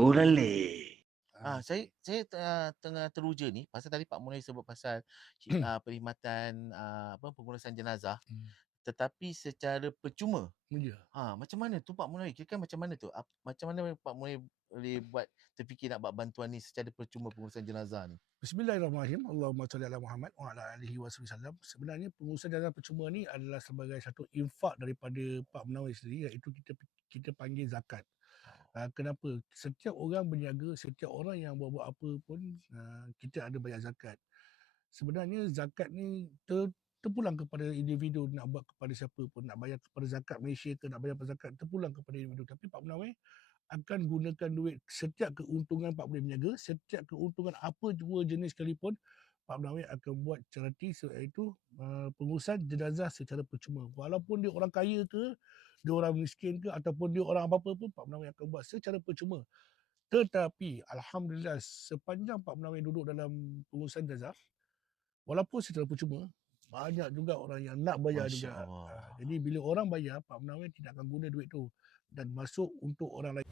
Oh, leleh. Saya tengah teruja ni pasal tadi Pak Munir sebut pasal perkhidmatan pengurusan jenazah tetapi secara percuma. Ya. Macam mana tu Pak Munir? Kira macam mana tu? Macam mana Pak Munir boleh buat terfikir nak buat bantuan ni secara percuma pengurusan jenazah ni? Bismillahirrahmanirrahim. Allahumma salli ala Muhammad wa ala alihi wasallam. Sebenarnya pengurusan jenazah percuma ni adalah sebagai satu infak daripada Pak Munawir sendiri, iaitu kita panggil zakat. Kenapa? Setiap orang berniaga, setiap orang yang buat apa pun, kita ada bayar zakat. Sebenarnya zakat ni terpulang kepada individu nak buat kepada siapa pun, nak bayar kepada zakat Malaysia ke nak bayar kepada zakat, terpulang kepada individu. Tapi Pak Munawir akan gunakan duit, setiap keuntungan Pak Munawir berniaga, setiap keuntungan apa jua jenis sekalipun, Pak Munawir akan buat charity, iaitu pengurusan jenazah secara percuma. Walaupun dia orang kaya ke, dia orang miskin ke, ataupun dia orang apa-apa pun, Pak Munawir akan buat secara percuma. Tetapi alhamdulillah, sepanjang Pak Munawir duduk dalam pengurusan jenazah, walaupun secara percuma, banyak juga orang yang nak bayar juga. Jadi bila orang bayar, Pak Munawir tidak akan guna duit tu dan masuk untuk orang lain.